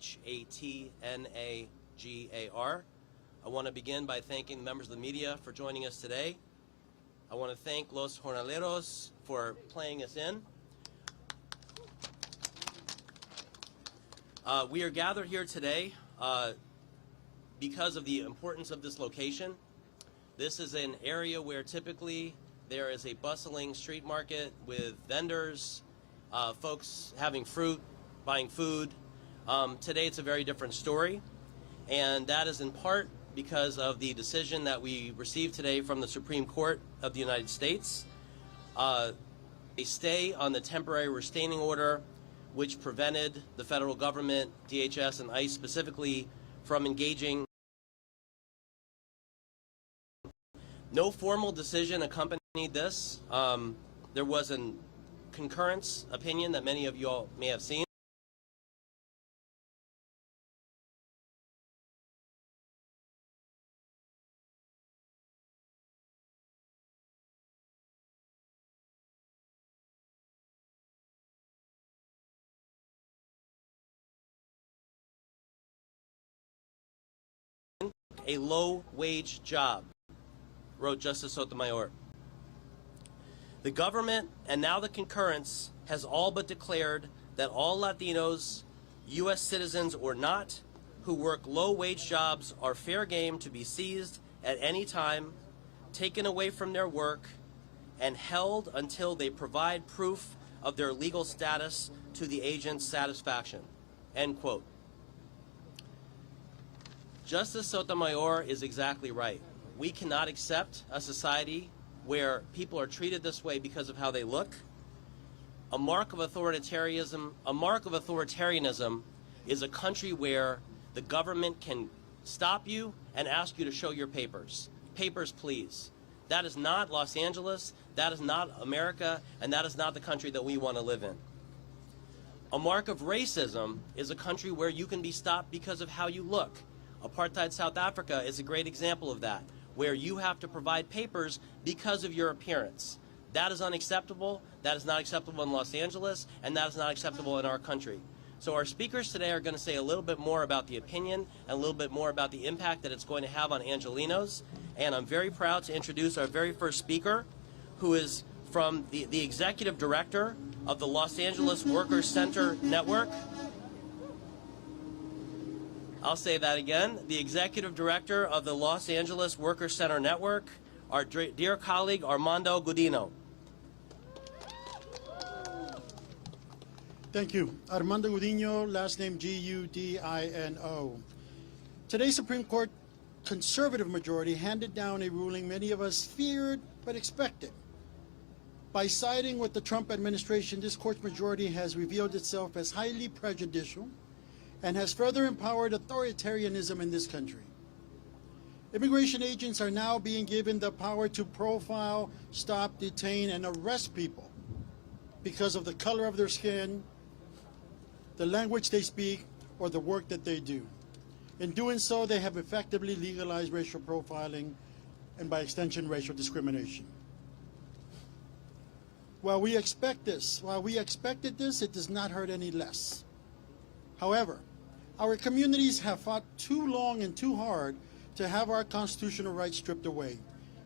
H-A-T-N-A-G-A-R. I want to begin by thanking the members of the media for joining us today. I want to thank Los Jornaleros for playing us in. We are gathered here today because of the importance of this location. This is an area where typically there is a bustling street market with vendors, folks having fruit, buying food. Today it's a very different story, and that is in part because of the decision that we received today from the Supreme Court of the United States. A stay on the temporary restraining order which prevented the federal government, DHS and ICE specifically, from engaging. No formal decision accompanied this. There was a concurrence opinion that many of you all may have seen. A low-wage job, wrote Justice Sotomayor. The government, and now the concurrence, has all but declared that all Latinos, U.S. citizens or not, who work low-wage jobs are fair game to be seized at any time, taken away from their work, and held until they provide proof of their legal status to the agent's satisfaction. End quote. Justice Sotomayor is exactly right. We cannot accept a society where people are treated this way because of how they look. A mark of authoritarianism is a country where the government can stop you and ask you to show your papers. Papers, please. That is not Los Angeles, that is not America, and that is not the country that we want to live in. A mark of racism is a country where you can be stopped because of how you look. Apartheid South Africa is a great example of that, where you have to provide papers because of your appearance. That is unacceptable. That is not acceptable in Los Angeles, and that is not acceptable in our country. So our speakers today are going to say a little bit more about the opinion and a little bit more about the impact that it's going to have on Angelenos. And I'm very proud to introduce our very first speaker, who is from the executive director of the Los Angeles Workers Center Network. I'll say that again. The executive director of the Los Angeles Workers Center Network, our dear colleague Armando Gudino. Thank you. Armando Gudino, last name G-U-D-I-N-O. Today's Supreme Court conservative majority handed down a ruling many of us feared but expected. By siding with the Trump administration, this court's majority has revealed itself as highly prejudicial and has further empowered authoritarianism in this country. Immigration agents are now being given the power to profile, stop, detain, and arrest people because of the color of their skin, the language they speak, or the work that they do. In doing so, they have effectively legalized racial profiling and, by extension, racial discrimination. While we expected this, it does not hurt any less. However, our communities have fought too long and too hard to have our constitutional rights stripped away.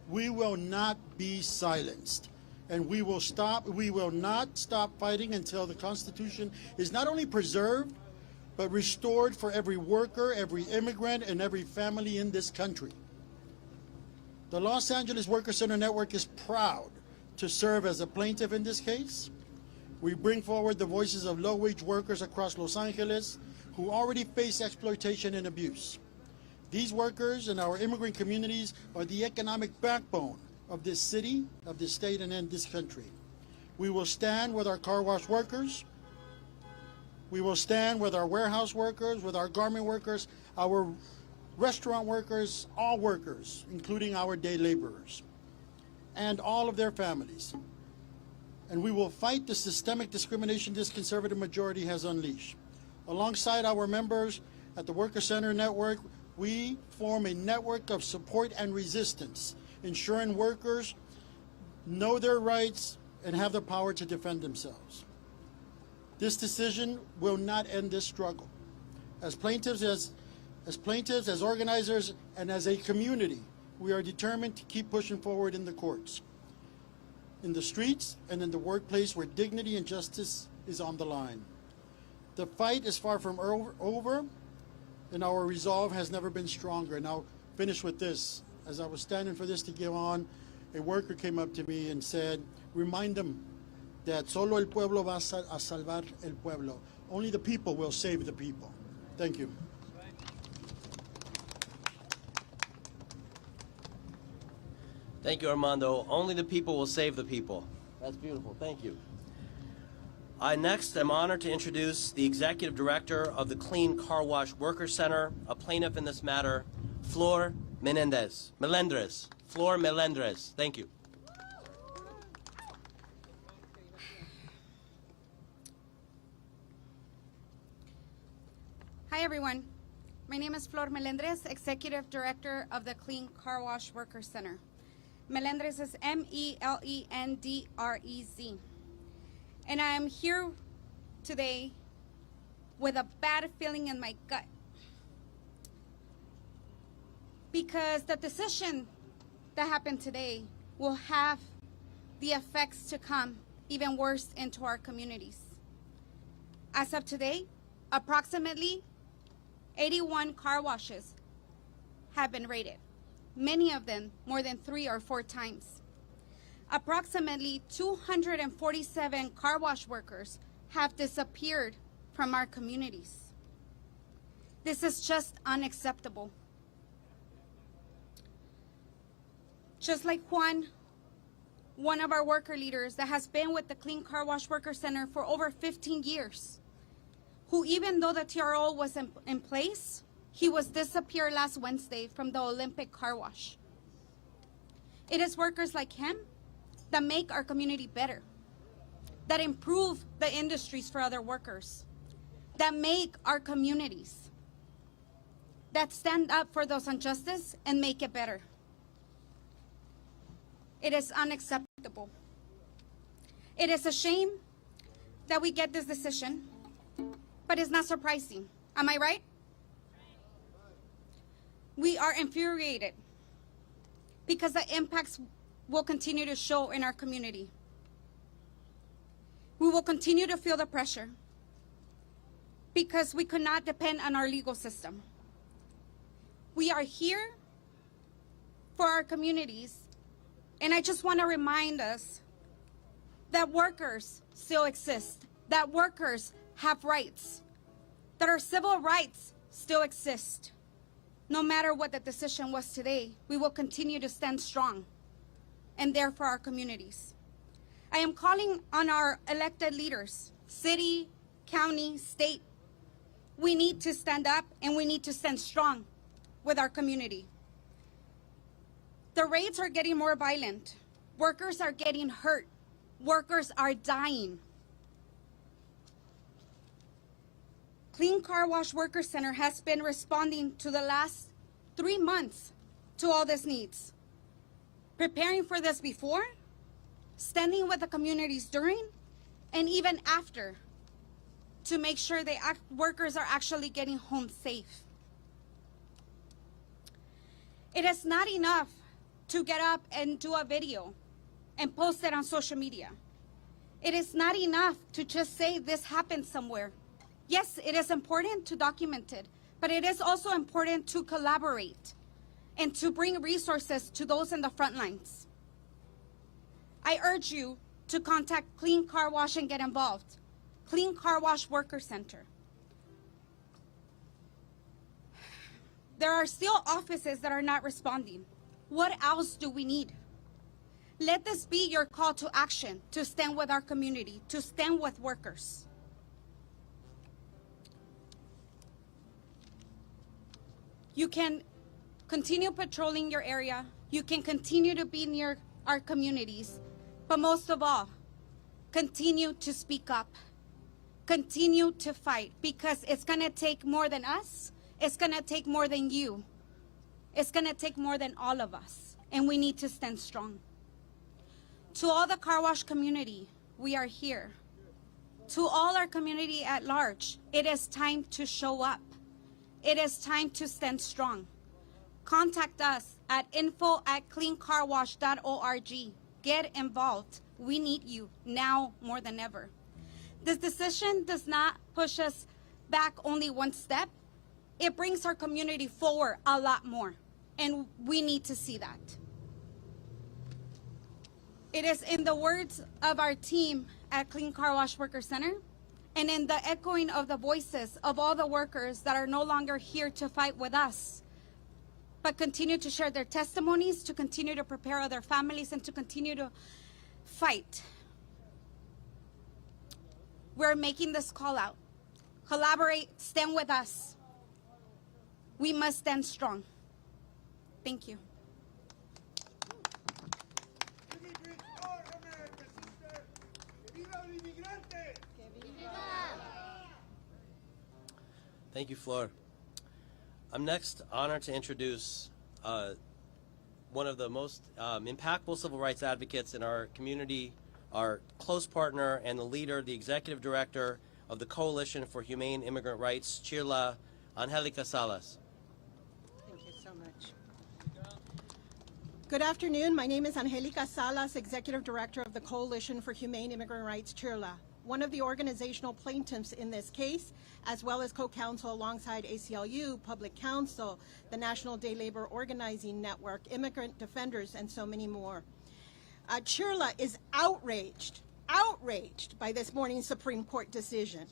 We will not be silenced, and we will not stop fighting until the Constitution is not only preserved, but restored for every worker, every immigrant, and every family in this country. The Los Angeles Workers Center Network is proud to serve as a plaintiff in this case. We bring forward the voices of low-wage workers across Los Angeles who already face exploitation and abuse. These workers and our immigrant communities are the economic backbone of this city, of this state, and in this country. We will stand with our car wash workers. We will stand with our warehouse workers, with our garment workers, our restaurant workers, all workers, including our day laborers, and all of their families. And we will fight the systemic discrimination this conservative majority has unleashed. Alongside our members at the Workers Center Network, we form a network of support and resistance, ensuring workers know their rights and have the power to defend themselves. This decision will not end this struggle. As plaintiffs, as organizers, and as a community, we are determined to keep pushing forward in the courts, in the streets, and in the workplace where dignity and justice is on the line. The fight is far from over, and our resolve has never been stronger. And I'll finish with this. As I was standing for this to go on, a worker came up to me and said, remind them that solo el pueblo va a salvar el pueblo. Only the people will save the people. Thank you. Thank you, Armando. Only the people will save the people. That's beautiful. Thank you. I next am honored to introduce the Executive Director of the Clean Car Wash Workers Center, a plaintiff in this matter, Flor Melendres. Flor Melendres. Thank you. Hi, everyone. My name is Flor Melendres, Executive Director of the Clean Car Wash Workers Center. Melendres is Melendrez. And I am here today with a bad feeling in my gut, because the decision that happened today will have the effects to come even worse into our communities. As of today, approximately 81 car washes have been raided, many of them more than 3 or 4 times. Approximately 247 car wash workers have disappeared from our communities. This is just unacceptable. Just like Juan, one of our worker leaders that has been with the Clean Car Wash Worker Center for over 15 years, who, even though the TRO was in place, he was disappeared last Wednesday from the Olympic Car Wash. It is workers like him that make our community better, that improve the industries for other workers, that make our communities, that stand up for those injustices and make it better. It is unacceptable. It is a shame that we get this decision, but it's not surprising. Am I right? We are infuriated because the impacts will continue to show in our community. We will continue to feel the pressure because we could not depend on our legal system. We are here for our communities, and I just want to remind us that workers still exist, that workers have rights, that our civil rights still exist. No matter what the decision was today, we will continue to stand strong and there for our communities. I am calling on our elected leaders, city, county, state. We need to stand up and we need to stand strong with our community. The raids are getting more violent. Workers are getting hurt. Workers are dying. Clean Car Wash Worker Center has been responding to the last 3 months to all these needs. Preparing for this before, standing with the communities during, and even after, to make sure the workers are actually getting home safe. It is not enough to get up and do a video and post it on social media. It is not enough to just say this happened somewhere. Yes, it is important to document it, but it is also important to collaborate and to bring resources to those in the front lines. I urge you to contact Clean Car Wash and get involved. Clean Car Wash Worker Center. There are still offices that are not responding. What else do we need? Let this be your call to action, to stand with our community, to stand with workers. You can continue patrolling your area. You can continue to be near our communities. But most of all, continue to speak up. Continue to fight, because it's going to take more than us. It's going to take more than you. It's going to take more than all of us. And we need to stand strong. To all the car wash community, we are here. To all our community at large, it is time to show up. It is time to stand strong. Contact us at info@cleancarwash.org. Get involved. We need you now more than ever. This decision does not push us back only one step. It brings our community forward a lot more, and we need to see that. It is in the words of our team at Clean Car Wash Worker Center, and in the echoing of the voices of all the workers that are no longer here to fight with us, but continue to share their testimonies, to continue to prepare other families, and to continue to fight. We're making this call out. Collaborate, stand with us. We must stand strong. Thank you. Thank you, Flor. I'm next honored to introduce one of the most impactful civil rights advocates in our community, our close partner and the leader, the executive director of the Coalition for Humane Immigrant Rights, Chirla Angelica Salas. Thank you so much. Good afternoon. My name is Angelica Salas, Executive Director of the Coalition for Humane Immigrant Rights, Chirla, one of the organizational plaintiffs in this case, as well as co-counsel alongside ACLU, Public Counsel, the National Day Labor Organizing Network, Immigrant Defenders, and so many more. Chirla is outraged by this morning's Supreme Court decision.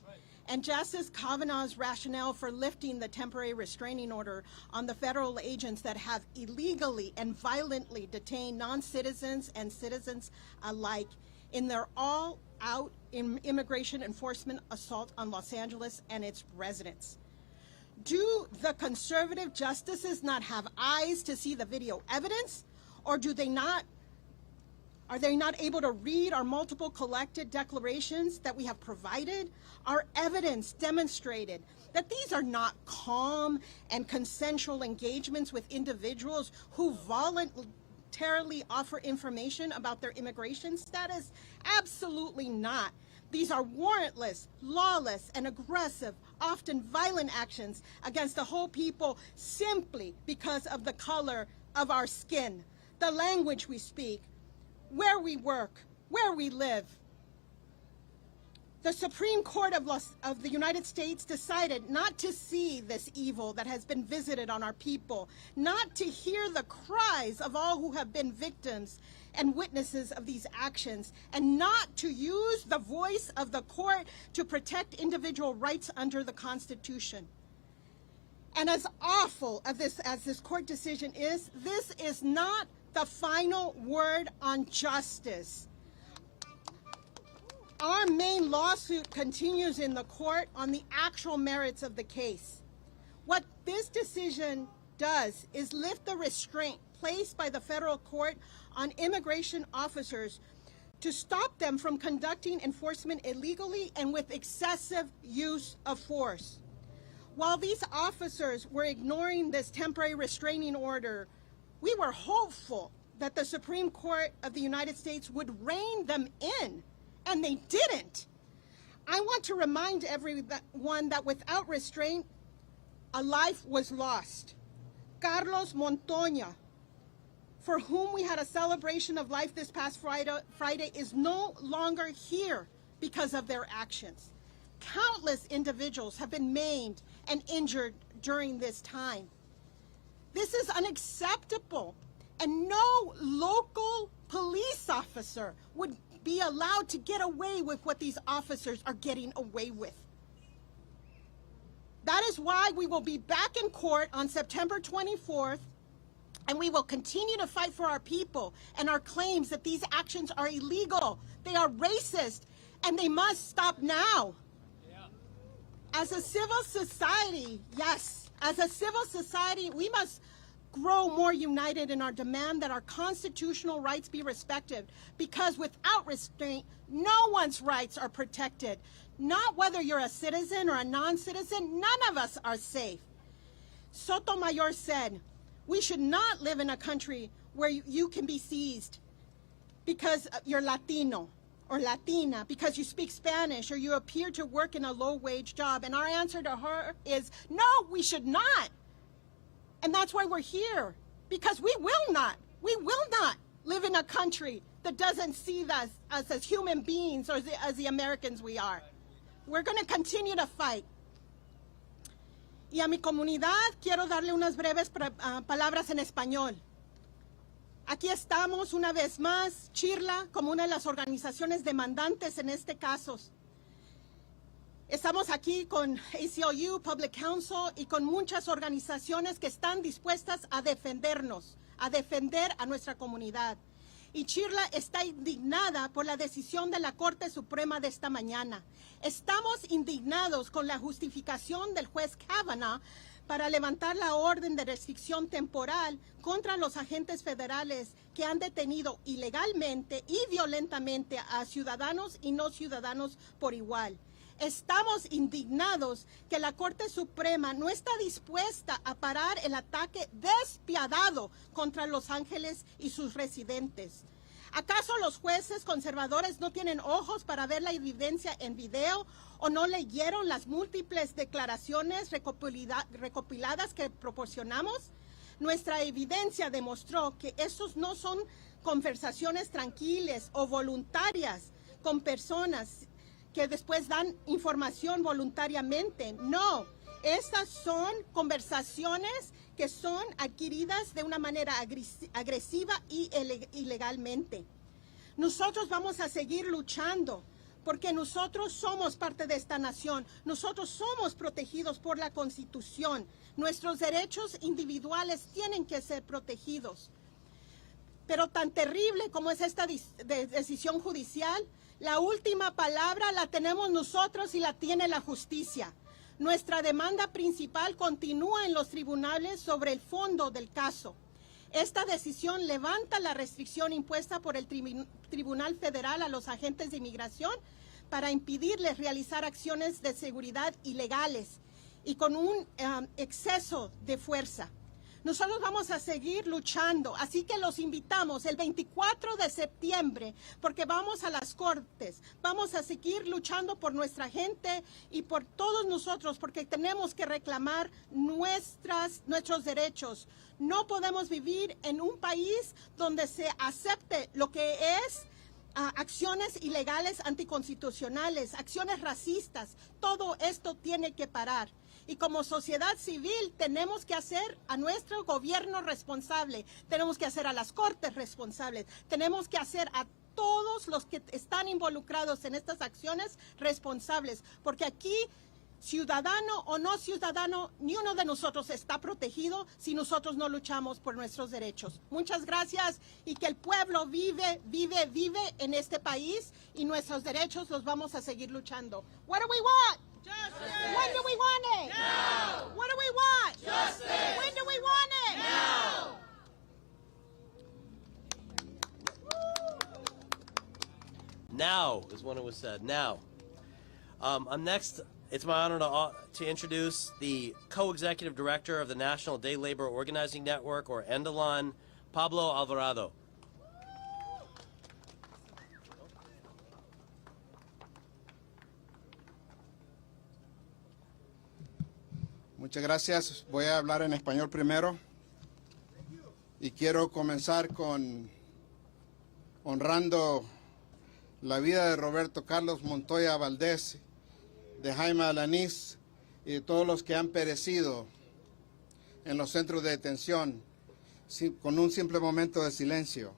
And Justice Kavanaugh's rationale for lifting the temporary restraining order on the federal agents that have illegally and violently detained non-citizens and citizens alike in their all-out immigration enforcement assault on Los Angeles and its residents. Do the conservative justices not have eyes to see the video evidence, or are they not able to read our multiple collected declarations that we have provided? Our evidence demonstrated that these are not calm and consensual engagements with individuals who voluntarily offer information about their immigration status? Absolutely not. These are warrantless, lawless, and aggressive, often violent actions against the whole people simply because of the color of our skin, the language we speak, where we work, where we live. The Supreme Court of the United States decided not to see this evil that has been visited on our people, not to hear the cries of all who have been victims and witnesses of these actions, and not to use the voice of the court to protect individual rights under the Constitution. And as awful as this court decision is, this is not the final word on justice. Our main lawsuit continues in the court on the actual merits of the case. What this decision does is lift the restraint placed by the federal court on immigration officers to stop them from conducting enforcement illegally and with excessive use of force. While these officers were ignoring this temporary restraining order, we were hopeful that the Supreme Court of the United States would rein them in, and they didn't. I want to remind everyone that without restraint, a life was lost. Carlos Montoya, for whom we had a celebration of life this past Friday, is no longer here because of their actions. Countless individuals have been maimed and injured during this time. This is unacceptable, and no local police officer would be allowed to get away with what these officers are getting away with. That is why we will be back in court on September 24th, and we will continue to fight for our people and our claims that these actions are illegal, they are racist, and they must stop now. As a civil society, yes, as a civil society, we must grow more united in our demand that our constitutional rights be respected, because without restraint, no one's rights are protected. Not whether you're a citizen or a non-citizen, none of us are safe. Sotomayor said, we should not live in a country where you can be seized because you're Latino or Latina, because you speak Spanish or you appear to work in a low-wage job. And our answer to her is, no, we We should not. And that's why we're here, because we will not live in a country that doesn't see us as human beings or as the Americans we are. We're going to continue to fight. Y a mi comunidad quiero darle unas breves palabras en español. Aquí estamos una vez más, Chirla, como una de las organizaciones demandantes en este caso. Estamos aquí con ACLU, Public Council y con muchas organizaciones que están dispuestas a defendernos, a defender a nuestra comunidad. Y Chirla está indignada por la decisión de la Corte Suprema de esta mañana. Estamos indignados con la justificación del juez Kavanaugh para levantar la orden de restricción temporal contra los agentes federales que han detenido ilegalmente y violentamente a ciudadanos y no ciudadanos por igual. Estamos indignados que la Corte Suprema no está dispuesta a parar el ataque despiadado contra Los Ángeles y sus residentes. ¿Acaso los jueces conservadores no tienen ojos para ver la evidencia en video o no leyeron las múltiples declaraciones recopiladas que proporcionamos? Nuestra evidencia demostró que esos no son conversaciones tranquilas o voluntarias con personas que después dan información voluntariamente. No, estas son conversaciones que son adquiridas de una manera agresiva y ilegalmente. Nosotros vamos a seguir luchando porque nosotros somos parte de esta nación. Nosotros somos protegidos por la Constitución. Nuestros derechos individuales tienen que ser protegidos. Pero tan terrible como es esta decisión judicial, la última palabra la tenemos nosotros y la tiene la justicia. Nuestra demanda principal continúa en los tribunales sobre el fondo del caso. Esta decisión levanta la restricción impuesta por el Tribunal Federal a los agentes de inmigración para impedirles realizar acciones de seguridad ilegales y con un exceso de fuerza. Nosotros vamos a seguir luchando, así que los invitamos el 24 de septiembre, porque vamos a las cortes, vamos a seguir luchando por nuestra gente y por todos nosotros, porque tenemos que reclamar nuestros derechos. No podemos vivir en un país donde se acepte lo que es acciones ilegales anticonstitucionales, acciones racistas. Todo esto tiene que parar. Y como sociedad civil tenemos que hacer a nuestro gobierno responsable, tenemos que hacer a las cortes responsables, tenemos que hacer a todos los que están involucrados en estas acciones responsables, porque aquí, ciudadano o no ciudadano, ni uno de nosotros está protegido si nosotros no luchamos por nuestros derechos. Muchas gracias y que el pueblo vive en este país y nuestros derechos los vamos a seguir luchando. What do we want? Justice. When do we want it? Now. What do we want? Justice. When do we want it? Now. Now is when it was said. Now. Next, it's my honor to introduce the co-executive director of the National Day Labor Organizing Network, or NDLON, Pablo Alvarado. Muchas gracias. Voy a hablar en español primero y quiero comenzar con honrando la vida de Roberto Carlos Montoya Valdés, de Jaime Alanís y de todos los que han perecido en los centros de detención con un simple momento de silencio.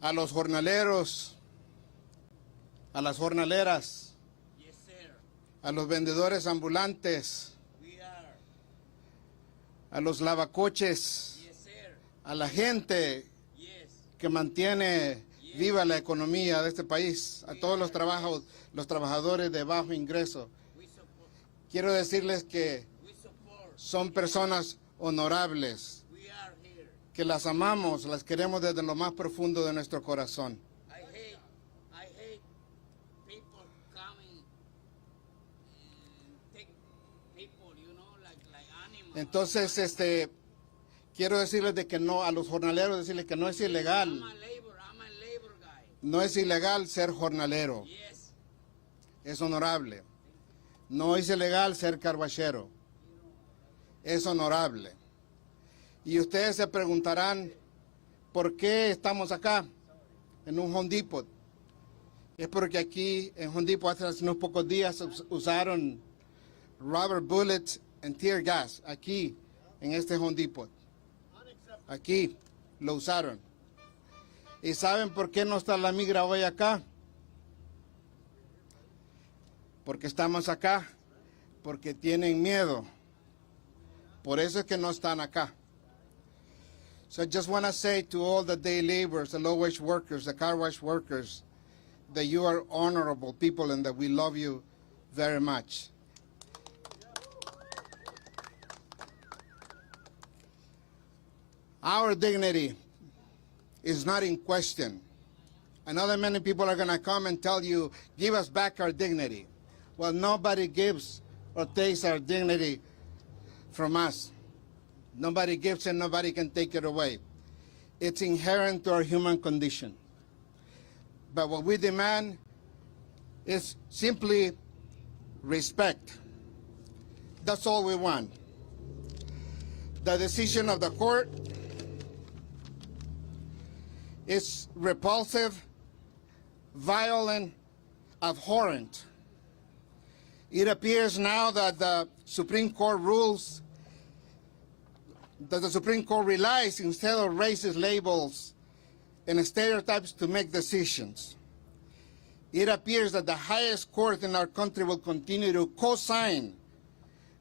A los jornaleros, a las jornaleras, Yes, sir. a los vendedores ambulantes, We are. a los lavacoches, Yes, sir. a la gente Yes. que mantiene viva la economía de este país, a todos los trabajadores de bajo ingreso. We support. Quiero decirles que We support. son personas honorables, We are here. que las amamos, las queremos desde lo más profundo de nuestro corazón. I hate people coming and take people, like Entonces, quiero decirles de que no, a los jornaleros decirles que no es ilegal. I'm a labor guy. No es ilegal ser jornalero. Yes. Es honorable. No es ilegal ser carguachero. Es honorable. Y ustedes se preguntarán, ¿por qué estamos acá en un Home Depot? Es porque aquí en Home Depot hace unos pocos días usaron rubber bullets and tear gas. Aquí, en este Home Depot. Aquí lo usaron. ¿Y saben por qué no está la migra hoy acá? Porque estamos acá, porque tienen miedo. Por eso es que no están acá. So I just want to say to all the day laborers, the low-wage workers, the car wash workers, that you are honorable people and that we love you very much. Our dignity is not in question. I know that many people are going to come and tell you, give us back our dignity. Well, nobody gives or takes our dignity from us. Nobody gives and nobody can take it away. It's inherent to our human condition. But what we demand is simply respect. That's all we want. The decision of the court is repulsive, violent, abhorrent. It appears now that the Supreme Court rules that the Supreme Court relies instead of racist labels and stereotypes to make decisions. It appears that the highest court in our country will continue to co-sign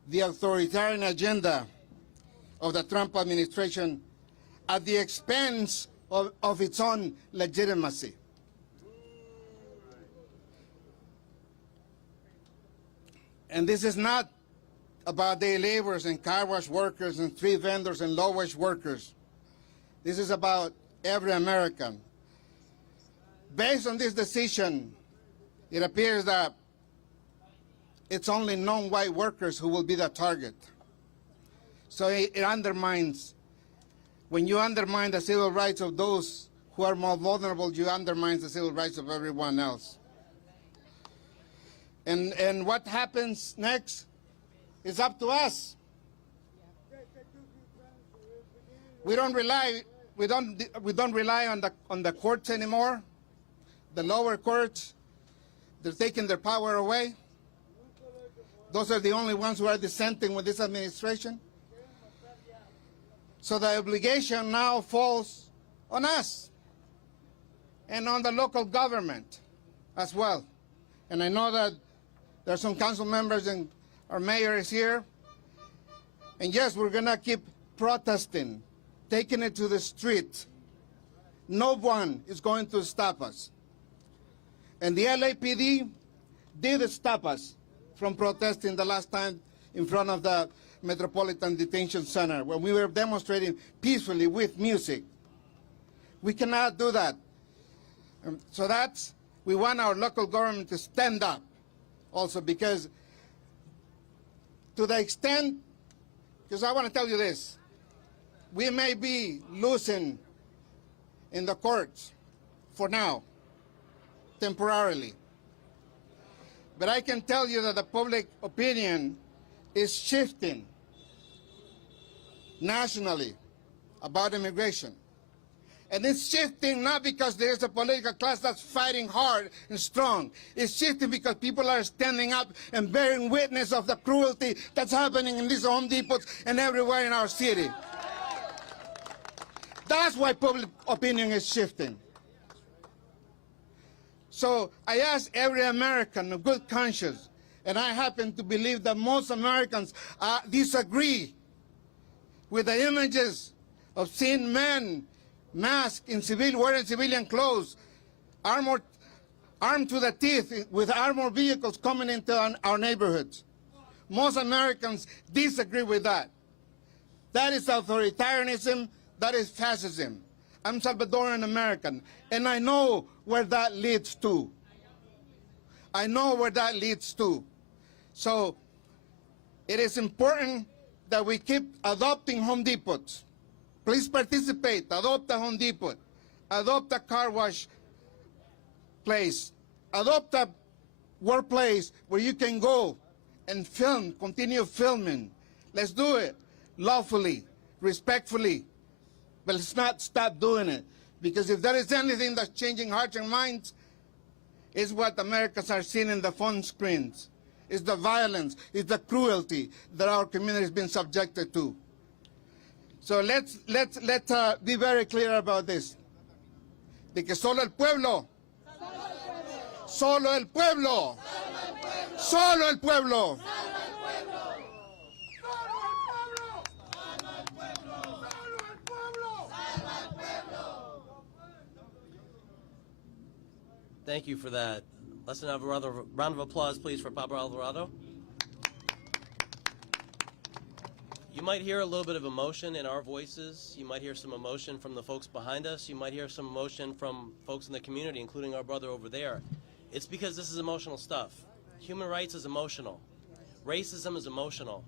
the authoritarian agenda of the Trump administration at the expense of its own legitimacy. And this is not about day laborers and car wash workers and street vendors and low-wage workers. This is about every American. Based on this decision, it appears that it's only non-white workers who will be the target. So it undermines, when you undermine the civil rights of those who are more vulnerable, you undermine the civil rights of everyone else. And what happens next is up to us. We don't rely on the courts anymore. The lower courts, they're taking their power away. Those are the only ones who are dissenting with this administration. So the obligation now falls on us and on the local government as well. And I know that there are some council members and our mayor is here. And yes, we're going to keep protesting, taking it to the street. No one is going to stop us. And the LAPD did stop us from protesting the last time in front of the Metropolitan Detention Center when we were demonstrating peacefully with music. We cannot do that. So we want our local government to stand up also, because to the extent, because I want to tell you this, we may be losing in the courts for now, temporarily. But I can tell you that the public opinion is shifting nationally about immigration. And it's shifting not because there's a political class that's fighting hard and strong. It's shifting because people are standing up and bearing witness of the cruelty that's happening in these Home Depots and everywhere in our city. That's why public opinion is shifting. So I ask every American of good conscience, and I happen to believe that most Americans disagree with the images of seeing men masked wearing civilian clothes, armed to the teeth with armored vehicles coming into our neighborhoods. Most Americans disagree with that. That is authoritarianism, that is fascism. I'm Salvadoran American, and I know where that leads to. I know where that leads to. So it is important that we keep adopting Home Depots. Please participate. Adopt a Home Depot. Adopt a car wash place. Adopt a workplace where you can go and film, continue filming. Let's do it lawfully, respectfully. But let's not stop doing it. Because if there is anything that's changing hearts and minds, it's what Americans are seeing in the phone screens. It's the violence, it's the cruelty that our community has been subjected to. So let's be very clear about this. De que solo el pueblo, solo el pueblo, solo el pueblo. Thank you for that. Let's have a round of applause, please, for Pablo Alvarado. You might hear a little bit of emotion in our voices. You might hear some emotion from the folks behind us. You might hear some emotion from folks in the community, including our brother over there. It's because this is emotional stuff. Human rights is emotional. Racism is emotional.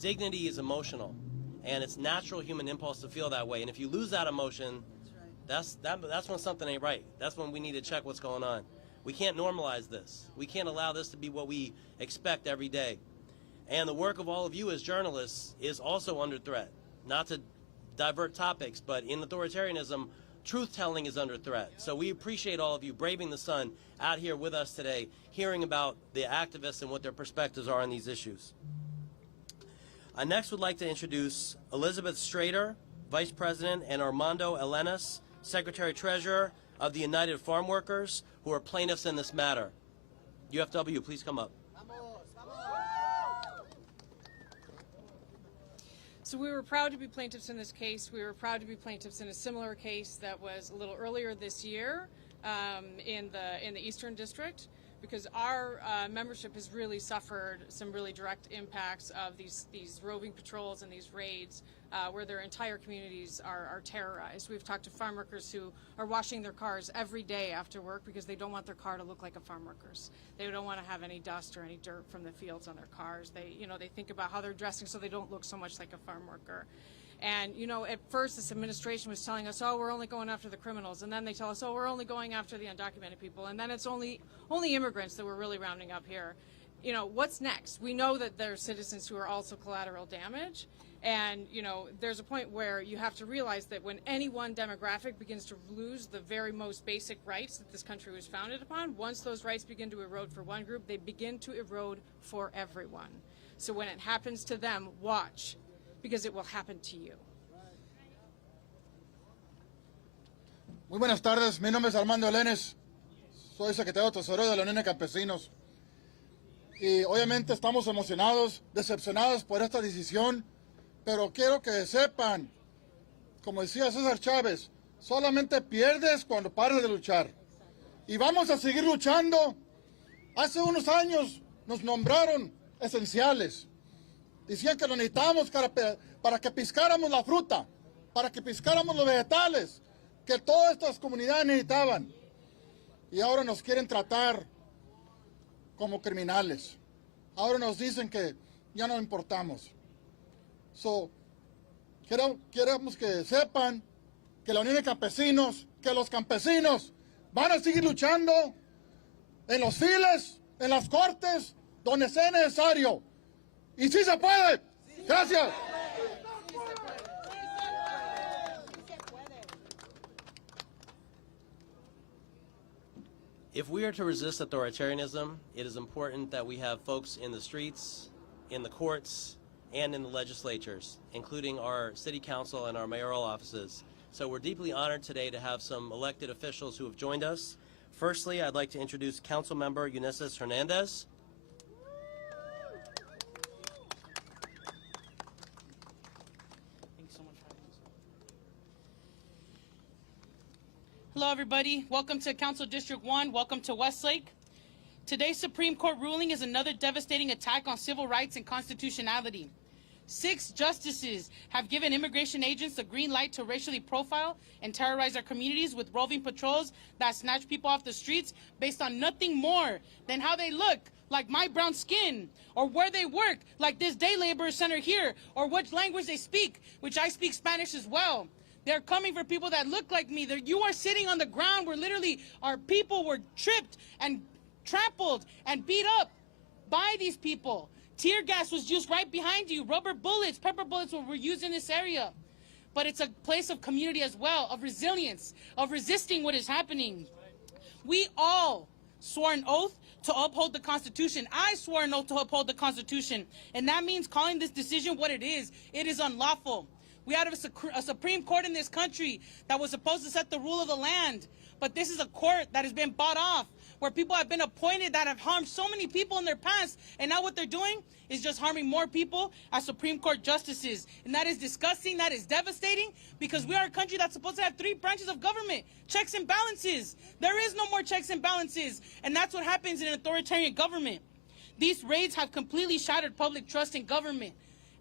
Dignity is emotional. And it's natural human impulse to feel that way. And if you lose that emotion, that's when something ain't right. That's when we need to check what's going on. We can't normalize this. We can't allow this to be what we expect every day. And the work of all of you as journalists is also under threat. Not to divert topics, but in authoritarianism, truth-telling is under threat. So we appreciate all of you braving the sun out here with us today, hearing about the activists and what their perspectives are on these issues. I next would like to introduce Elizabeth Strader, Vice President, and Armando Elenas, Secretary-Treasurer of the United Farm Workers, who are plaintiffs in this matter. UFW, please come up. So we were proud to be plaintiffs in this case. We were proud to be plaintiffs in a similar case that was a little earlier this year in the Eastern District, because our membership has really suffered some really direct impacts of these roving patrols and these raids where their entire communities are terrorized. We've talked to farm workers who are washing their cars every day after work because they don't want their car to look like a farm worker's. They don't want to have any dust or any dirt from the fields on their cars. They think about how they're dressing so they don't look so much like a farm worker. And, at first this administration was telling us, oh, we're only going after the criminals. And then they tell us, oh, we're only going after the undocumented people. And then it's only immigrants that we're really rounding up here. What's next? We know that there are citizens who are also collateral damage. And, there's a point where you have to realize that when any one demographic begins to lose the very most basic rights that this country was founded upon, once those rights begin to erode for one group, they begin to erode for everyone. So when it happens to them, watch, because it will happen to you. Muy buenas tardes, mi nombre es Armando Elenes, soy secretario tesorero de la Unión de Campesinos. Y obviamente estamos emocionados, decepcionados por esta decisión, pero quiero que sepan, como decía César Chávez, solamente pierdes cuando pares de luchar. Y vamos a seguir luchando. Hace unos años nos nombraron esenciales. Decían que lo necesitábamos para que piscáramos la fruta, para que piscáramos los vegetales, que todas estas comunidades necesitaban. Y ahora nos quieren tratar como criminales. Ahora nos dicen que ya no importamos. Queremos que sepan que la Unión de Campesinos, que los campesinos van a seguir luchando en los files, en las cortes, donde sea necesario. Y sí se puede. Gracias. If we are to resist authoritarianism, it is important that we have folks in the streets, in the courts, and in the legislatures, including our city council and our mayoral offices. So we're deeply honored today to have some elected officials who have joined us. Firstly, I'd like to introduce Council Member Ulises Hernandez. Thanks so much for having us. Hello, everybody. Welcome to Council District 1. Welcome to Westlake. Today's Supreme Court ruling is another devastating attack on civil rights and constitutionality. 6 justices have given immigration agents the green light to racially profile and terrorize our communities with roving patrols that snatch people off the streets based on nothing more than how they look, like my brown skin, or where they work, like this day laborer center here, or what language they speak, which I speak Spanish as well. They're coming for people that look like me. You are sitting on the ground where literally our people were tripped and trampled and beat up by these people. Tear gas was used right behind you. Rubber bullets, pepper bullets were used in this area. But it's a place of community as well, of resilience, of resisting what is happening. We all swore an oath to uphold the Constitution. I swore an oath to uphold the Constitution. And that means calling this decision what it is. It is unlawful. We have a Supreme Court in this country that was supposed to set the rule of the land. But this is a court that has been bought off, where people have been appointed that have harmed so many people in their past. And now what they're doing is just harming more people as Supreme Court justices. And that is disgusting. That is devastating, because we are a country that's supposed to have 3 branches of government. Checks and balances. There is no more checks and balances. And that's what happens in an authoritarian government. These raids have completely shattered public trust in government.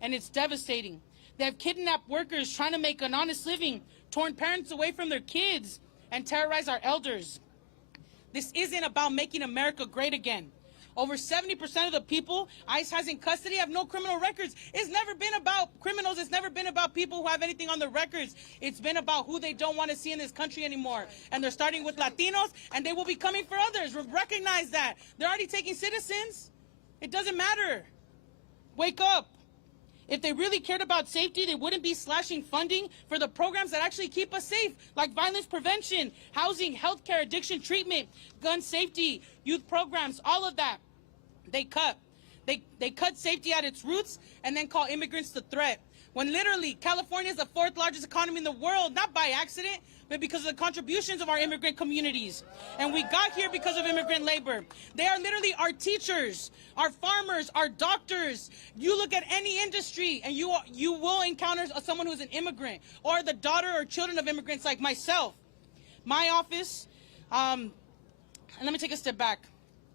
And it's devastating. They have kidnapped workers trying to make an honest living, torn parents away from their kids, and terrorized our elders. This isn't about making America great again. Over 70% of the people ICE has in custody have no criminal records. It's never been about criminals. It's never been about people who have anything on their records. It's been about who they don't want to see in this country anymore. And they're starting with Latinos, and they will be coming for others. Recognize that. They're already taking citizens. It doesn't matter. Wake up. If they really cared about safety, they wouldn't be slashing funding for the programs that actually keep us safe, like violence prevention, housing, healthcare, addiction treatment, gun safety, youth programs, all of that. They cut. They cut safety at its roots and then call immigrants the threat. When literally California is the 4th largest economy in the world, not by accident, but because of the contributions of our immigrant communities. And we got here because of immigrant labor. They are literally our teachers, our farmers, our doctors. You look at any industry and you will encounter someone who's an immigrant, or the daughter or children of immigrants like myself. My office, and let me take a step back.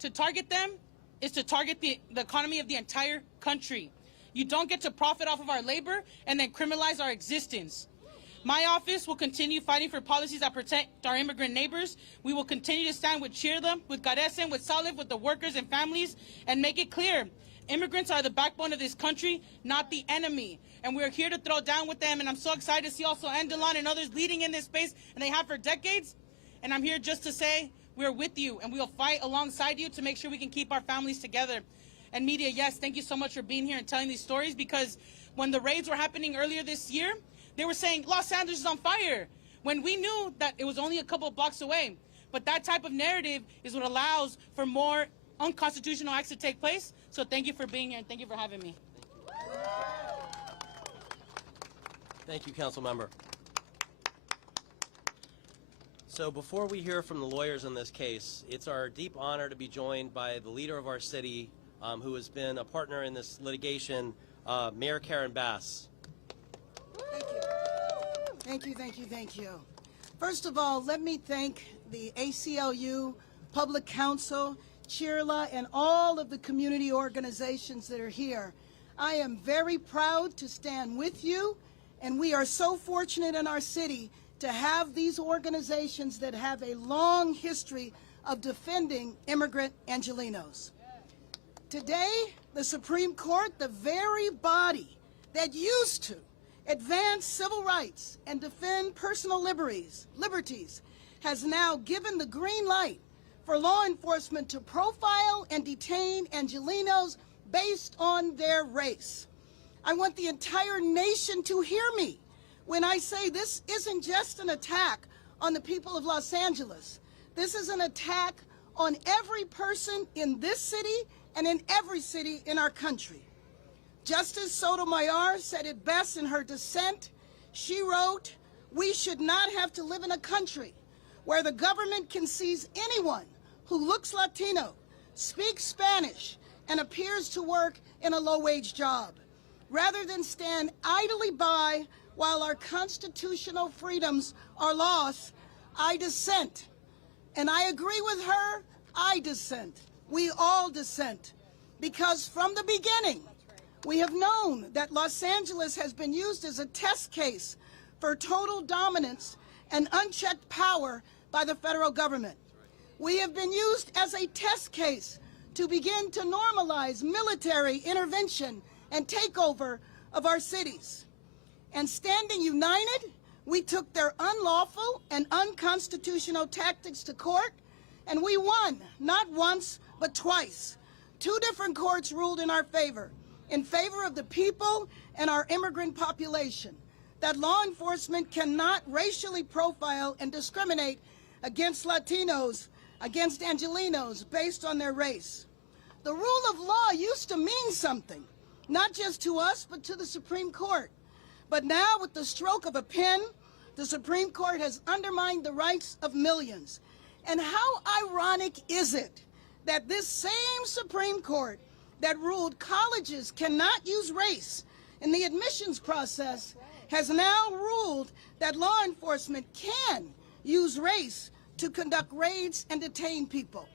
To target them is to target the economy of the entire country. You don't get to profit off of our labor and then criminalize our existence. My office will continue fighting for policies that protect our immigrant neighbors. We will continue to stand with Chirla, with Garesen, with Salif, with the workers and families, and make it clear, immigrants are the backbone of this country, not the enemy. And we're here to throw down with them, and I'm so excited to see also Andelon and others leading in this space, and they have for decades. And I'm here just to say we're with you, and we'll fight alongside you to make sure we can keep our families together. And media, yes, thank you so much for being here and telling these stories, because when the raids were happening earlier this year, they were saying Los Angeles is on fire, when we knew that it was only a couple of blocks away. But that type of narrative is what allows for more unconstitutional acts to take place. So thank you for being here, and thank you for having me. Thank you, Council Member. So before we hear from the lawyers in this case, it's our deep honor to be joined by the leader of our city, who has been a partner in this litigation, Mayor Karen Bass. Thank you, thank you, thank you. First of all, let me thank the ACLU, Public Council, Chirla, and all of the community organizations that are here. I am very proud to stand with you, and we are so fortunate in our city to have these organizations that have a long history of defending immigrant Angelenos. Today, the Supreme Court, the very body that used to advance civil rights and defend personal liberties, has now given the green light for law enforcement to profile and detain Angelenos based on their race. I want the entire nation to hear me when I say this isn't just an attack on the people of Los Angeles. This is an attack on every person in this city and in every city in our country. Justice Sotomayor said it best in her dissent. She wrote, "We should not have to live in a country where the government can seize anyone who looks Latino, speaks Spanish, and appears to work in a low-wage job. Rather than stand idly by while our constitutional freedoms are lost, I dissent." And I agree with her, I dissent. We all dissent. Because from the beginning, we have known that Los Angeles has been used as a test case for total dominance and unchecked power by the federal government. We have been used as a test case to begin to normalize military intervention and takeover of our cities. And standing united, we took their unlawful and unconstitutional tactics to court, and we won, not once, but twice. 2 different courts ruled in our favor of the people and our immigrant population, that law enforcement cannot racially profile and discriminate against Latinos, against Angelenos based on their race. The rule of law used to mean something, not just to us, but to the Supreme Court. But now, with the stroke of a pen, the Supreme Court has undermined the rights of millions. And how ironic is it that this same Supreme Court that ruled colleges cannot use race in the admissions process has now ruled that law enforcement can use race to conduct raids and detain people.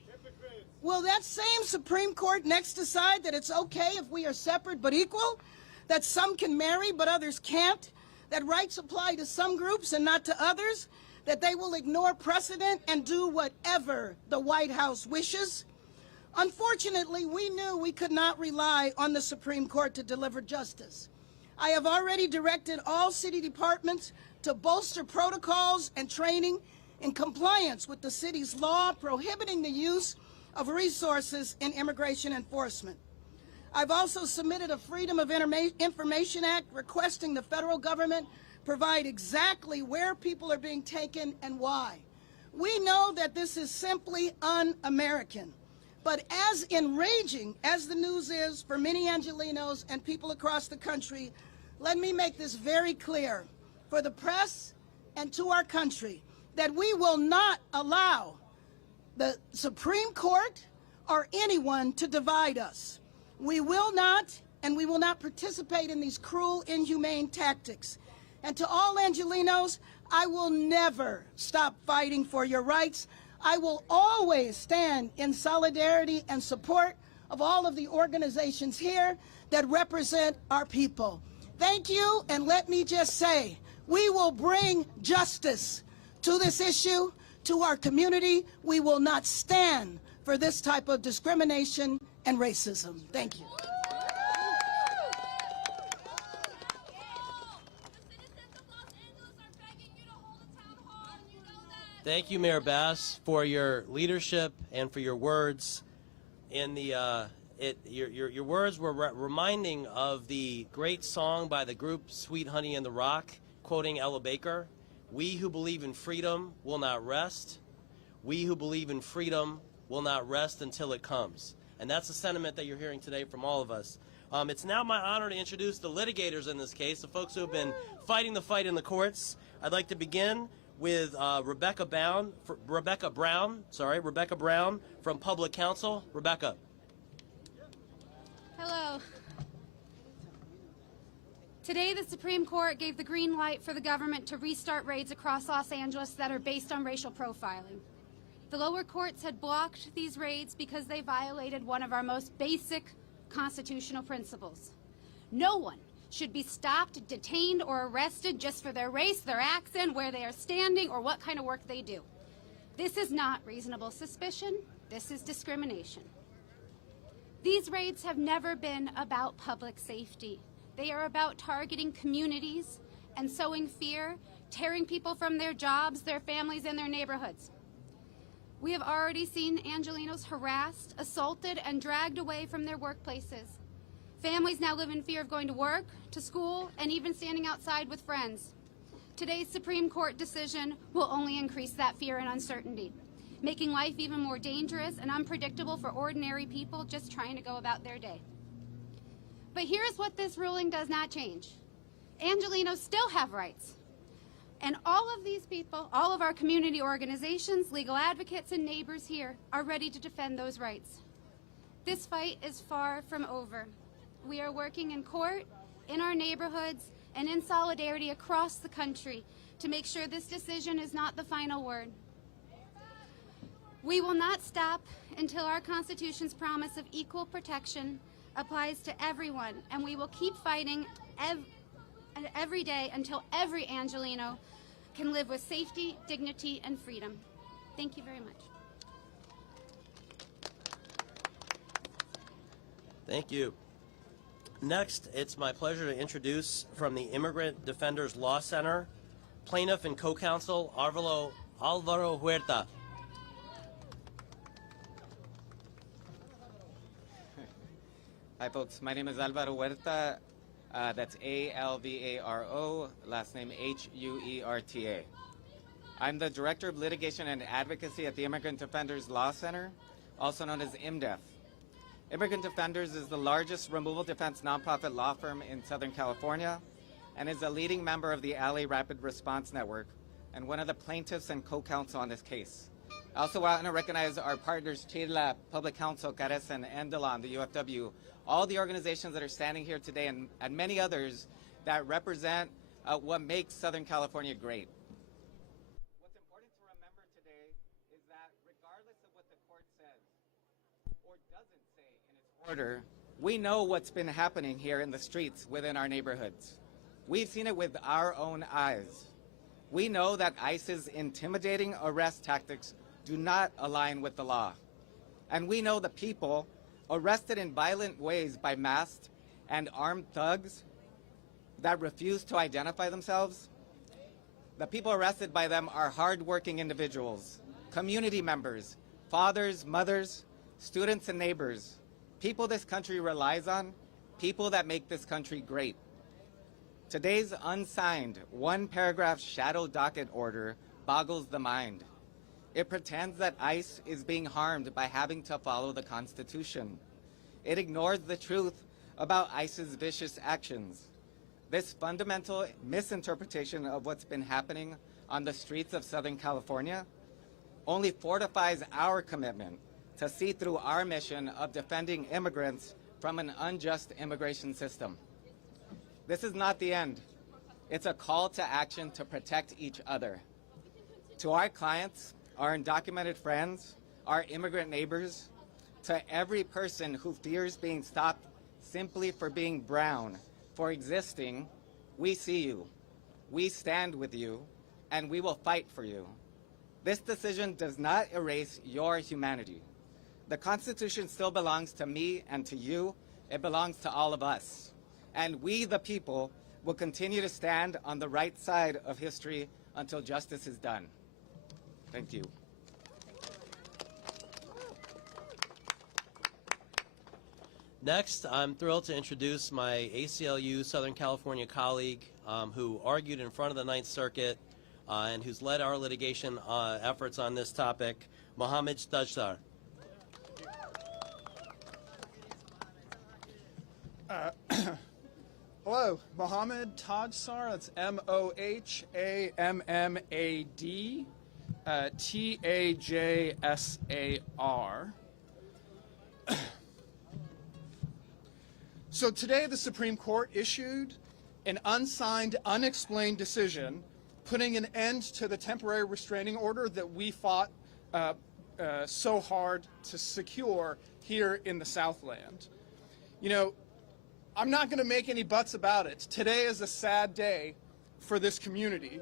Will that same Supreme Court next decide that it's okay if we are separate but equal, that some can marry but others can't, that rights apply to some groups and not to others, that they will ignore precedent and do whatever the White House wishes? Unfortunately, we knew we could not rely on the Supreme Court to deliver justice. I have already directed all city departments to bolster protocols and training in compliance with the city's law prohibiting the use of resources in immigration enforcement. I've also submitted a Freedom of Information Act requesting the federal government provide exactly where people are being taken and why. We know that this is simply un-American. But as enraging as the news is for many Angelenos and people across the country, let me make this very clear for the press and to our country that we will not allow the Supreme Court or anyone to divide us. We will not, and we will not participate in these cruel, inhumane tactics. And to all Angelenos, I will never stop fighting for your rights. I will always stand in solidarity and support of all of the organizations here that represent our people. Thank you, and let me just say, we will bring justice to this issue, to our community. We will not stand for this type of discrimination and racism. Thank you. Thank you, Mayor Bass, for your leadership and for your words. In the your words were reminding of the great song by the group Sweet Honey in the Rock, quoting Ella Baker. We who believe in freedom will not rest. We who believe in freedom will not rest until it comes. And that's the sentiment that you're hearing today from all of us. It's now my honor to introduce the litigators in this case, the folks who have been fighting the fight in the courts. I'd like to begin with Rebecca Brown from Public Counsel. Rebecca. Hello. Today, the Supreme Court gave the green light for the government to restart raids across Los Angeles that are based on racial profiling. The lower courts had blocked these raids because they violated one of our most basic constitutional principles. No one should be stopped, detained, or arrested just for their race, their accent, where they are standing, or what kind of work they do. This is not reasonable suspicion. This is discrimination. These raids have never been about public safety. They are about targeting communities and sowing fear, tearing people from their jobs, their families, and their neighborhoods. We have already seen Angelenos harassed, assaulted, and dragged away from their workplaces. Families now live in fear of going to work, to school, and even standing outside with friends. Today's Supreme Court decision will only increase that fear and uncertainty, making life even more dangerous and unpredictable for ordinary people just trying to go about their day. But here's what this ruling does not change. Angelenos still have rights. And all of these people, all of our community organizations, legal advocates, and neighbors here are ready to defend those rights. This fight is far from over. We are working in court, in our neighborhoods, and in solidarity across the country to make sure this decision is not the final word. We will not stop until our Constitution's promise of equal protection applies to everyone, and we will keep fighting every day until every Angeleno can live with safety, dignity, and freedom. Thank you very much. Thank you. Next, it's my pleasure to introduce from the Immigrant Defenders Law Center, plaintiff and co-counsel Alvaro Huerta. Hi, folks. My name is Alvaro Huerta. That's A-L-V-A-R-O, last name H-U-E-R-T-A. I'm the Director of Litigation and Advocacy at the Immigrant Defenders Law Center, also known as IMDEF. Immigrant Defenders is the largest removal defense nonprofit law firm in Southern California and is a leading member of the LA Rapid Response Network and one of the plaintiffs and co-counsel on this case. I also want to recognize our partners, Chirla, Public Counsel, Carecen, and Delon, the UFW, all the organizations that are standing here today and many others that represent what makes Southern California great. What's important to remember today is that regardless of what the court says or doesn't say in its order, we know what's been happening here in the streets within our neighborhoods. We've seen it with our own eyes. We know that ICE's intimidating arrest tactics do not align with the law. And we know the people arrested in violent ways by masked and armed thugs that refuse to identify themselves. The people arrested by them are hardworking individuals, community members, fathers, mothers, students, and neighbors, people this country relies on, people that make this country great. Today's unsigned, one-paragraph shadow docket order boggles the mind. It pretends that ICE is being harmed by having to follow the Constitution. It ignores the truth about ICE's vicious actions. This fundamental misinterpretation of what's been happening on the streets of Southern California only fortifies our commitment to see through our mission of defending immigrants from an unjust immigration system. This is not the end. It's a call to action to protect each other. To our clients, our undocumented friends, our immigrant neighbors, to every person who fears being stopped simply for being brown, for existing, we see you, we stand with you, and we will fight for you. This decision does not erase your humanity. The Constitution still belongs to me and to you. It belongs to all of us. And we, the people, will continue to stand on the right side of history until justice is done. Thank you. Next, I'm thrilled to introduce my ACLU Southern California colleague who argued in front of the Ninth Circuit and who's led our litigation efforts on this topic, Mohammed Stajsar. Hello, Mohammed Tajsar, that's M-O-H-A-M-M-A-D, T-A-J-S-A-R. So today the Supreme Court issued an unsigned, unexplained decision putting an end to the temporary restraining order that we fought so hard to secure here in the Southland. You know, I'm not going to make any buts about it. Today is a sad day for this community.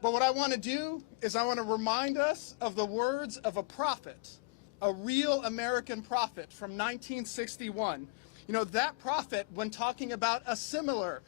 But what I want to do is I want to remind us of the words of a prophet, a real American prophet from 1961. You know, that prophet, when talking about a similar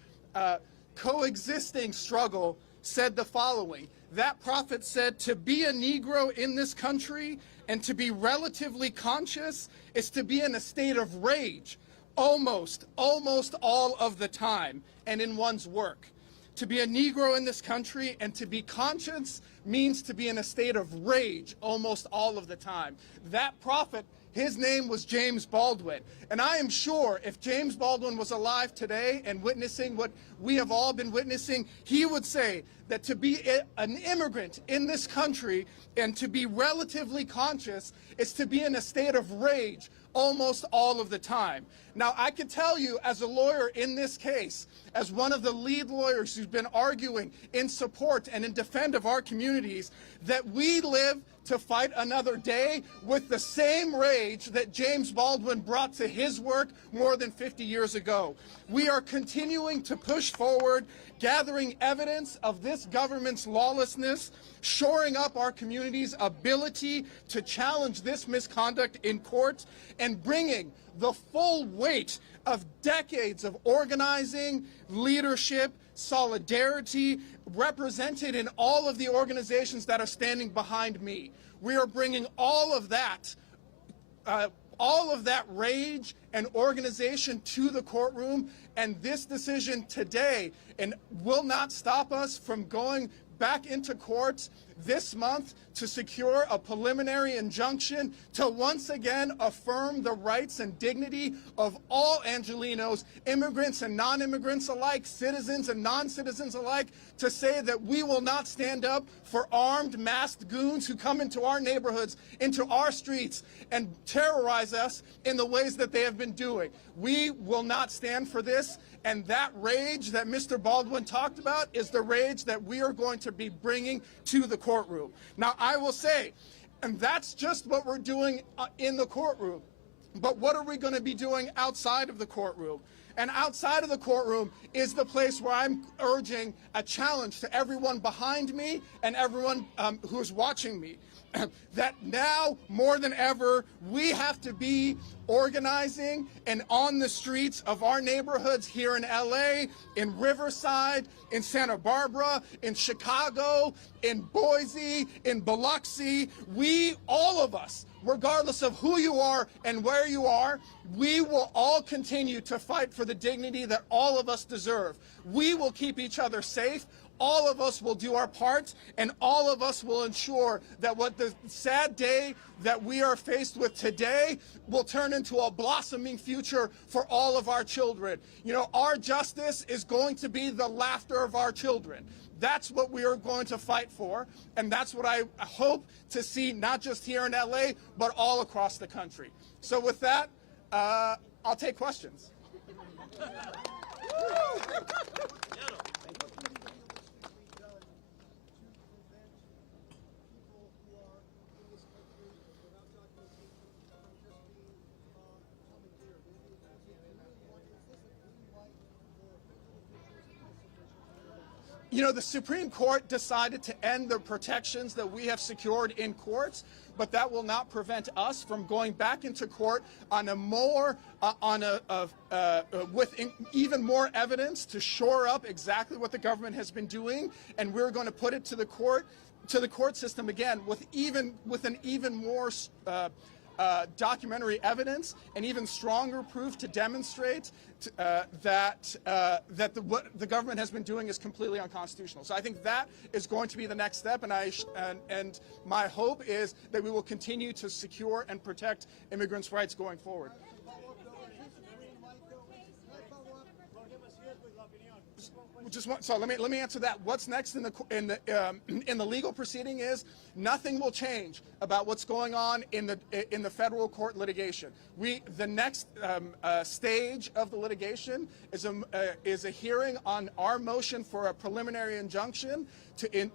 coexisting struggle, said the following. That prophet said, to be a Negro in this country and to be relatively conscious is to be in a state of rage almost all of the time and in one's work. To be a Negro in this country and to be conscious means to be in a state of rage almost all of the time. That prophet, his name was James Baldwin. And I am sure if James Baldwin was alive today and witnessing what we have all been witnessing, he would say that to be an immigrant in this country and to be relatively conscious is to be in a state of rage almost all of the time. Now, I can tell you as a lawyer in this case, as one of the lead lawyers who's been arguing in support and in defense of our communities, that we live to fight another day with the same rage that James Baldwin brought to his work more than 50 years ago. We are continuing to push forward, gathering evidence of this government's lawlessness, shoring up our community's ability to challenge this misconduct in court, and bringing the full weight of decades of organizing, leadership, solidarity, represented in all of the organizations that are standing behind me. We are bringing all of that rage and organization to the courtroom, and this decision today and will not stop us from going back into court this month to secure a preliminary injunction to once again affirm the rights and dignity of all Angelenos, immigrants and non-immigrants alike, citizens and non-citizens alike, to say that we will not stand up for armed, masked goons who come into our neighborhoods, into our streets, and terrorize us in the ways that they have been doing. We will not stand for this. And that rage that Mr. Baldwin talked about is the rage that we are going to be bringing to the courtroom. Now, I will say, and that's just what we're doing in the courtroom, but what are we going to be doing outside of the courtroom? And outside of the courtroom is the place where I'm urging a challenge to everyone behind me and everyone who is watching me. That now, more than ever, we have to be organizing and on the streets of our neighborhoods here in LA, in Riverside, in Santa Barbara, in Chicago, in Boise, in Biloxi. We, all of us, regardless of who you are and where you are, we will all continue to fight for the dignity that all of us deserve. We will keep each other safe. All of us will do our part, and all of us will ensure that what the sad day that we are faced with today will turn into a blossoming future for all of our children. You know, our justice is going to be the laughter of our children. That's what we are going to fight for, and that's what I hope to see not just here in LA, but all across the country. So with that, I'll take questions. You know, the Supreme Court decided to end the protections that we have secured in courts, but that will not prevent us from going back into court on a more, with even more evidence to shore up exactly what the government has been doing, and we're going to put it to the court system again with an even more documentary evidence and even stronger proof to demonstrate that what the government has been doing is completely unconstitutional. So I think that is going to be the next step, and my hope is that we will continue to secure and protect immigrants' rights going forward. So let me answer that. What's next in the legal proceeding is nothing will change about what's going on in the federal court litigation. The next stage of the litigation is a hearing on our motion for a preliminary injunction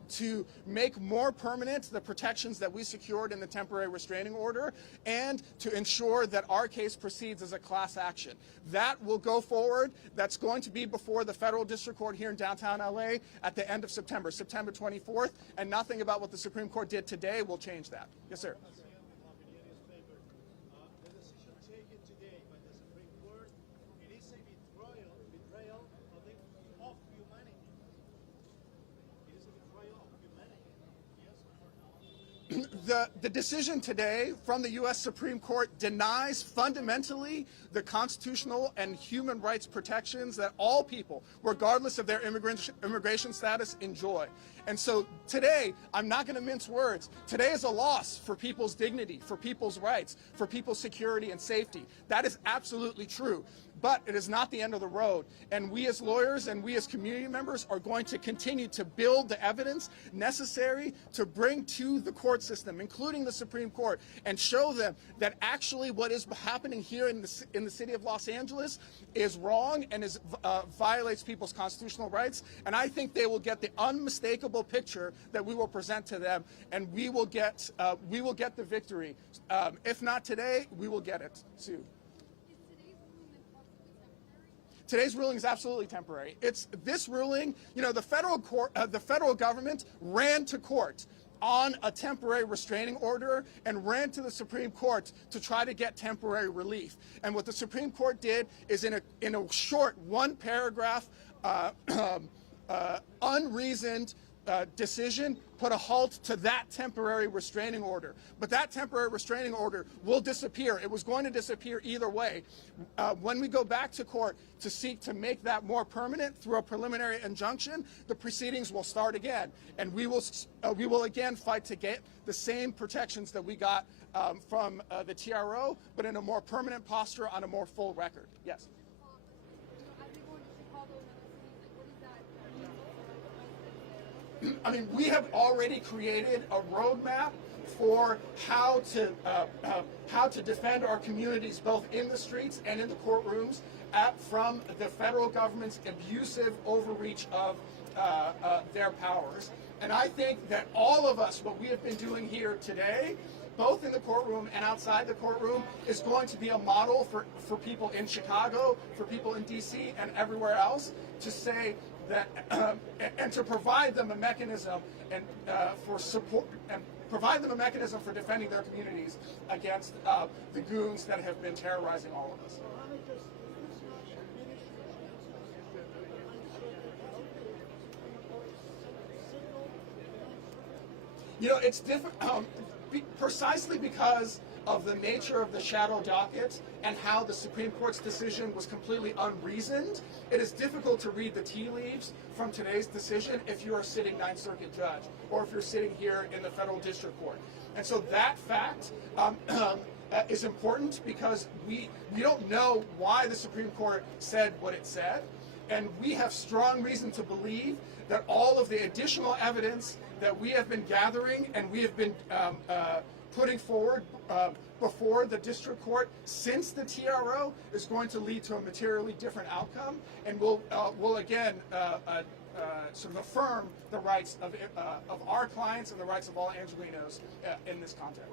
to make more permanent the protections that we secured in the temporary restraining order, and to ensure that our case proceeds as a class action. That will go forward. That's going to be before the federal district court here in downtown LA at the end of September 24th, and nothing about what the Supreme Court did today will change that. Yes, sir. The decision today from the U.S. Supreme Court denies fundamentally the constitutional and human rights protections that all people, regardless of their immigration status, enjoy. And so today, I'm not going to mince words. Today is a loss for people's dignity, for people's rights, for people's security and safety. That is absolutely true. But it is not the end of the road. And we as lawyers and we as community members are going to continue to build the evidence necessary to bring to the court system, including the Supreme Court, and show them that actually what is happening here in the city of Los Angeles is wrong and violates people's constitutional rights. And I think they will get the unmistakable picture that we will present to them, and we will get the victory. If not today, we will get it soon. Today's ruling is absolutely temporary. It's this ruling, you know, the federal government ran to court on a temporary restraining order and ran to the Supreme Court to try to get temporary relief. And what the Supreme Court did is in a short one-paragraph, unreasoned decision, put a halt to that temporary restraining order. But that temporary restraining order will disappear. It was going to disappear either way. When we go back to court to seek to make that more permanent through a preliminary injunction, the proceedings will start again. And we will again fight to get the same protections that we got from the TRO, but in a more permanent posture on a more full record. Yes. I mean, we have already created a roadmap for how to defend our communities, both in the streets and in the courtrooms, from the federal government's abusive overreach of their powers. And I think that all of us, what we have been doing here today, both in the courtroom and outside the courtroom, is going to be a model for people in Chicago, for people in DC, and everywhere else, to say that and to provide them a mechanism and for support and provide them a mechanism for defending their communities against the goons that have been terrorizing all of us. You know, it's different precisely because of the nature of the shadow docket and how the Supreme Court's decision was completely unreasoned. It is difficult to read the tea leaves from today's decision if you are a sitting Ninth Circuit judge or if you're sitting here in the federal district court. And so that fact is important because we don't know why the Supreme Court said what it said, and we have strong reason to believe that all of the additional evidence that we have been gathering and we have been putting forward before the district court since the TRO is going to lead to a materially different outcome, and will again sort of affirm the rights of our clients and the rights of all Angelenos in this context.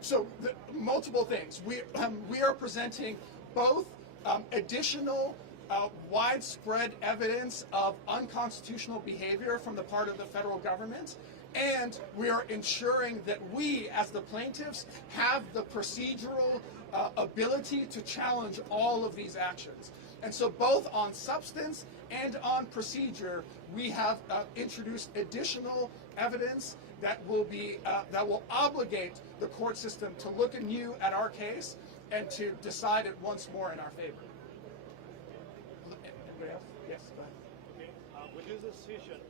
So multiple things. We are presenting both additional widespread evidence of unconstitutional behavior from the part of the federal government, and we are ensuring that we, as the plaintiffs, have the procedural ability to challenge all of these actions. And so both on substance and on procedure, we have introduced additional evidence that will obligate the court system to look anew at our case and to decide it once more in our favor. Yes, go ahead. Okay. With this decision,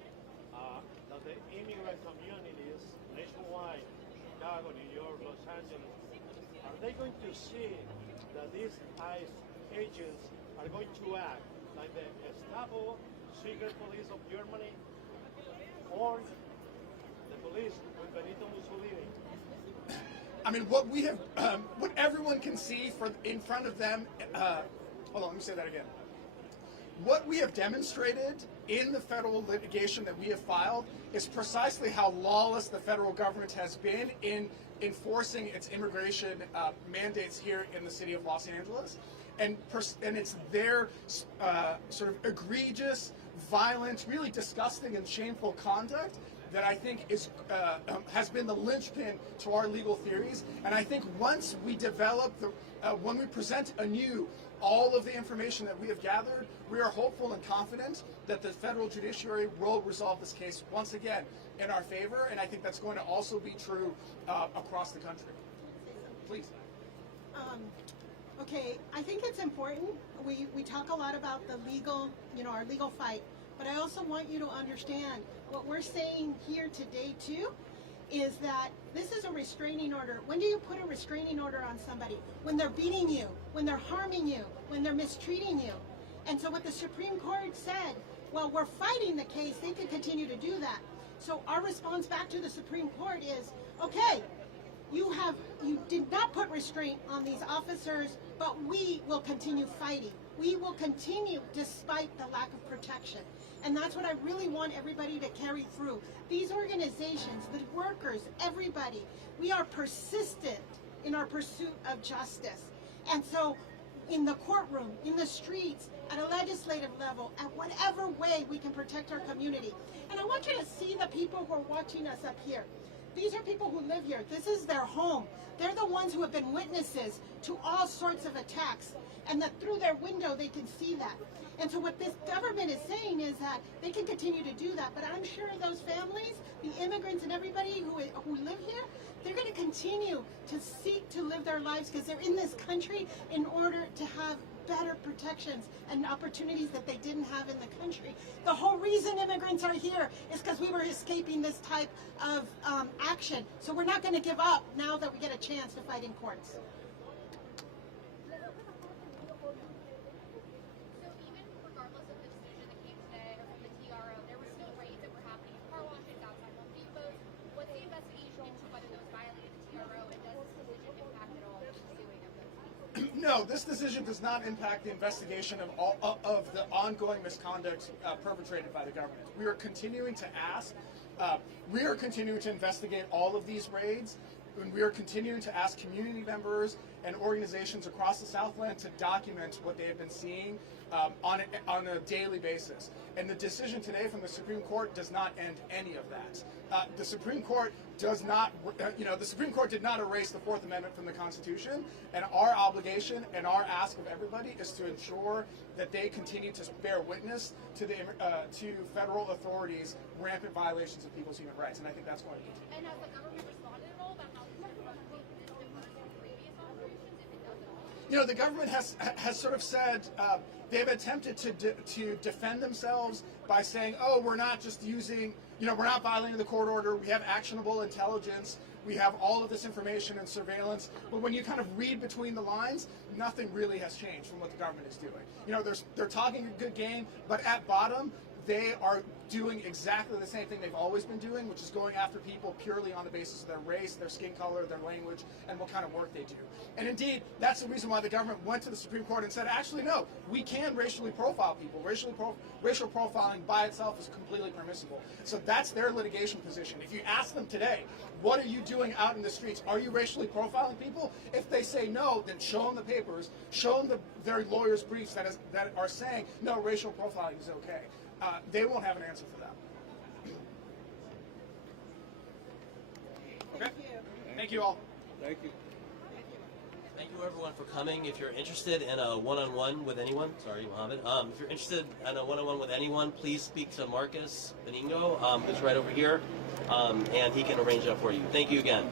that the immigrant communities nationwide, Chicago, New York, Los Angeles, are they going to see that these ICE agents are going to act like the Gestapo, secret police of Germany, or the police with Benito Mussolini? I mean, what we have, what everyone can see in front of them. Hold on, let me say that again. What we have demonstrated in the federal litigation that we have filed is precisely how lawless the federal government has been in enforcing its immigration mandates here in the city of Los Angeles. And it's their sort of egregious, violent, really disgusting and shameful conduct that I think has been the linchpin to our legal theories. And I think once we develop, when we present anew all of the information that we have gathered, we are hopeful and confident that the federal judiciary will resolve this case once again in our favor, and I think that's going to also be true across the country. Please. Okay, I think it's important. We talk a lot about the legal, our legal fight, but I also want you to understand what we're saying here today too is that this is a restraining order. When do you put a restraining order on somebody? When they're beating you, when they're harming you, when they're mistreating you. And so what the Supreme Court said, well, we're fighting the case, they can continue to do that. So our response back to the Supreme Court is, okay, you did not put restraint on these officers, but we will continue fighting. We will continue despite the lack of protection. And that's what I really want everybody to carry through. These organizations, the workers, everybody, we are persistent in our pursuit of justice. And so in the courtroom, in the streets, at a legislative level, at whatever way we can protect our community. And I want you to see the people who are watching us up here. These are people who live here. This is their home. They're the ones who have been witnesses to all sorts of attacks, and that through their window they can see that. And so what this government is saying is that they can continue to do that, but I'm sure those families, the immigrants and everybody who live here, they're going to continue to seek to live their lives because they're in this country in order to have better protections and opportunities that they didn't have in the country. The whole reason immigrants are here is because we were escaping this type of action. So we're not going to give up now that we get a chance to fight in courts. No, this decision does not impact the investigation of the ongoing misconduct perpetrated by the government. We are continuing to ask, we are continuing to investigate all of these raids, and we are continuing to ask community members and organizations across the Southland to document what they have been seeing on a daily basis. And the decision today from the Supreme Court does not end any of that. The Supreme Court does not, the Supreme Court did not erase the Fourth Amendment from the Constitution, and our obligation and our ask of everybody is to ensure that they continue to bear witness to the to federal authorities' rampant violations of people's human rights, and I think that's going to continue. And has the government responded at all about how this differs from previous operations, if it does at all? The government has sort of said they've attempted to defend themselves by saying, oh, we're not just using, we're not violating the court order, we have actionable intelligence, we have all of this information and surveillance, but when you kind of read between the lines, nothing really has changed from what the government is doing. They're talking a good game, but at bottom, they are doing exactly the same thing they've always been doing, which is going after people purely on the basis of their race, their skin color, their language, and what kind of work they do. And indeed, that's the reason why the government went to the Supreme Court and said, actually, no, we can racially profile people. Racial profiling by itself is completely permissible. So that's their litigation position. If you ask them today, what are you doing out in the streets? Are you racially profiling people? If they say no, then show them the papers, show them their lawyers' briefs that are saying, no, racial profiling is okay. They won't have an answer for that. Okay? Thank you all. Thank you. Thank you everyone for coming. If you're interested in a one-on-one with anyone, sorry, Mohammed. If you're interested in a one-on-one with anyone, please speak to Marcus Benigno, who's right over here, and he can arrange that for you. Thank you again.